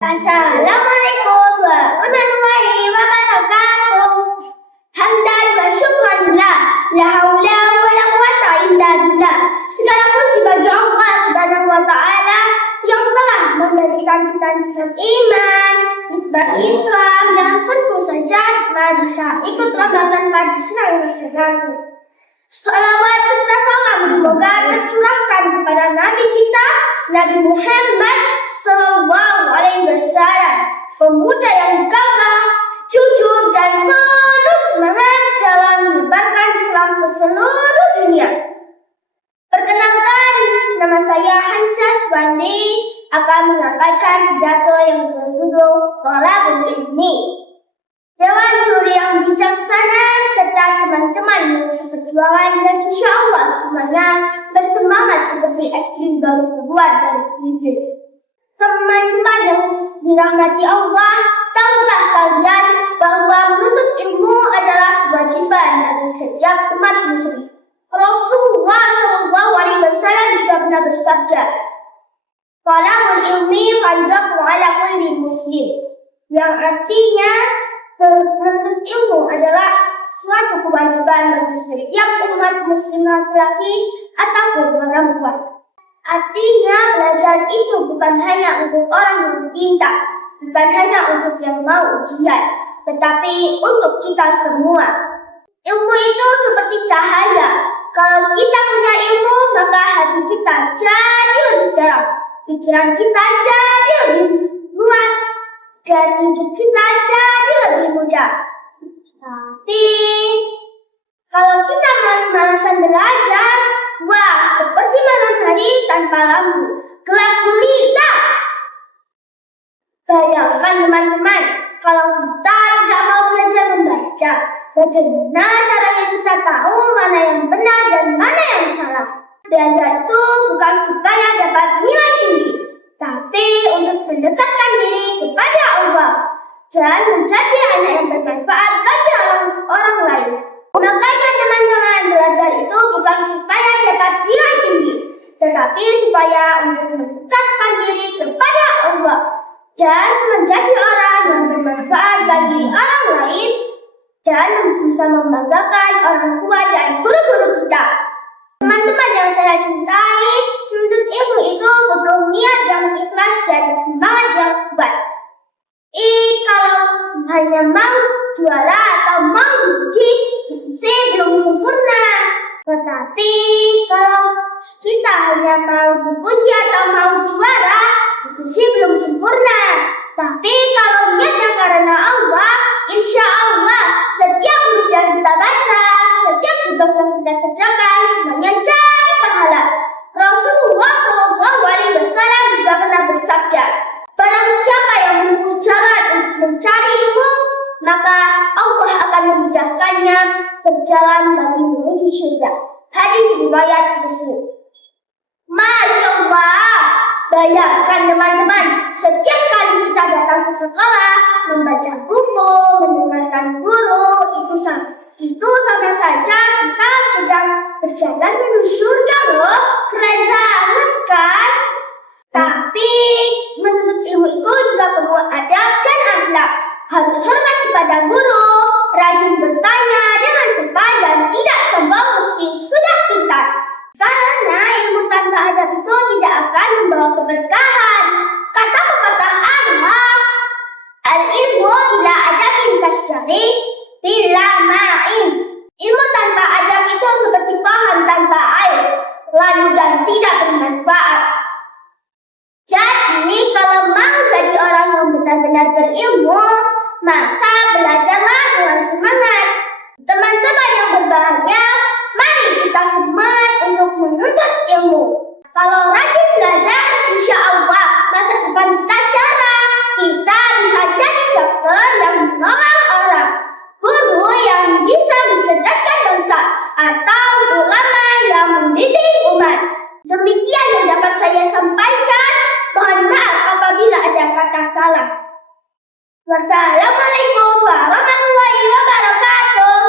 Assalamualaikum warahmatullahi wabarakatuh. Hamdan wa syukran lillah, la haula wa la quwata illa billah. Segala puji bagi Allah Subhanahu wa taala yang telah memberikan kita nikmat iman, nikmat Islam, dan tentu saja mari ikut Ramadan pada senang-senang. Salawat serta salam semoga tercurahkan kepada Nabi kita, Nabi Muhammad Sallallahu Alaihi Wasallam, pemuda yang gagah, jujur dan penuh semangat dalam menyebarkan Islam ke seluruh dunia. Perkenalkan, nama saya Hansa Swandi akan menyampaikan pidato yang berjudul Thalabul Ilmi. Dewan juri yang bijaksana serta teman-teman yang seperjuangan dan insya Allah semuanya bersemangat seperti es krim baru terbuat dari freezer. Teman-teman yang dirahmati Allah, tahukah kalian bahwa menuntut ilmu adalah kewajiban bagi setiap umat muslim? Rasulullah SAW juga pernah bersabda, "Thalabul ilmi fardun 'ala kulli muslim," yang artinya menuntut ilmu adalah suatu kewajiban bagi setiap umat muslim laki-laki ataupun perempuan. Artinya belajar itu bukan hanya untuk orang yang pintar, bukan hanya untuk yang mau ujian, tetapi untuk kita semua. Ilmu itu seperti cahaya. Kalau kita punya ilmu, maka hati kita jadi lebih terang, pikiran kita jadi lebih luas, dan hidup kita jadi lebih mudah. Tapi kalau kita malas-malasan belajar, wah, seperti malam hari tanpa lampu, gelap gulita. Bayangkan teman-teman, kalau kita tidak mau belajar membaca, bagaimana caranya kita tahu mana yang benar dan mana yang salah? Belajar itu bukan supaya dapat nilai tinggi, tapi untuk mendekatkan diri kepada Allah dan menjadi anak yang bermanfaat bagi orang lain. Makanya teman-teman, belajar itu bukan supaya dapat nilai tinggi, tetapi supaya untuk mendekatkan diri kepada Allah dan menjadi orang yang bermanfaat bagi orang lain dan bisa membanggakan orang tua dan guru-guru kita. Teman-teman yang saya cintai, menuntut ilmu itu butuh niat yang ikhlas dan semangat yang kuat. Kalau hanya mau juara atau mau dipuji, itu sih belum sempurna. Tetapi kalau kita hanya mau dipuji atau mau juara, itu sih belum sempurna. Tapi kalau niatnya karena Allah, insya Allah setiap huruf yang kita baca, setiap tugas yang kita kerjakan, semuanya jadi pahala. Rasulullah SAW juga pernah bersabda, barang siapa yang menempuh jalan untuk mencari ilmu, maka Allah akan memudahkannya berjalan bagi menuju surga. Hadis riwayat Muslim. Masya Allah, bayangkan teman-teman, setiap kali kita datang ke sekolah, membaca buku, mendengarkan guru, itu sama saja kita sedang berjalan menuju surga loh. Keren banget kan? Tapi menurut ilmu itu juga perlu adab dan akhlak. Harus hormat kepada guru, rajin bertanya dengan sopan dan tidak sombong meski sudah pintar. Karena ilmu tanpa adab itu tidak akan membawa keberkahan. Kata pepatah Arab, al-ilmu bila adabin kasyari bila ma'in. Ilmu tanpa adab itu seperti pohon tanpa air, lalu dan tidak bermanfaat. Jadi kalau mau jadi orang yang benar-benar berilmu, maka belajarlah dengan semangat. Teman-teman yang berbahagia, mari kita semangat untuk menuntut ilmu. Kalau rajin belajar, insya Allah masa depan kita cerah. Kita bisa jadi dokter yang menolong orang, guru yang bisa mencerdaskan bangsa, atau ulama yang mendidik umat. Demikian yang dapat saya sampaikan. Mohon maaf apabila ada kata salah. Wassalamualaikum warahmatullahi wabarakatuh.